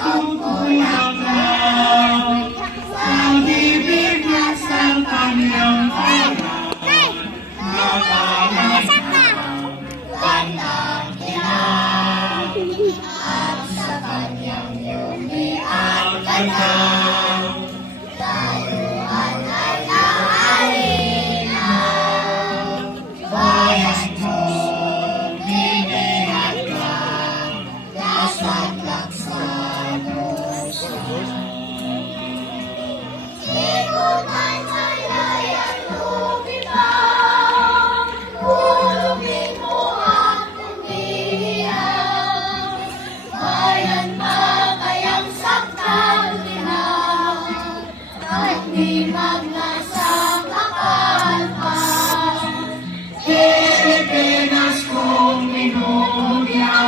tutulak na sa bibig niya sa kanyang harap. Nakalat kanyang ina at sa kanyang yumian kanya. Dayuhan ay aarin na bayan mo binihan ka dapat laksan mo siya. Ikutan sa'y layan lumipang ulubin mo at umiiyak. Bayan makayang saktan na at di maglasang kakalpa. Pilipinas kong minumya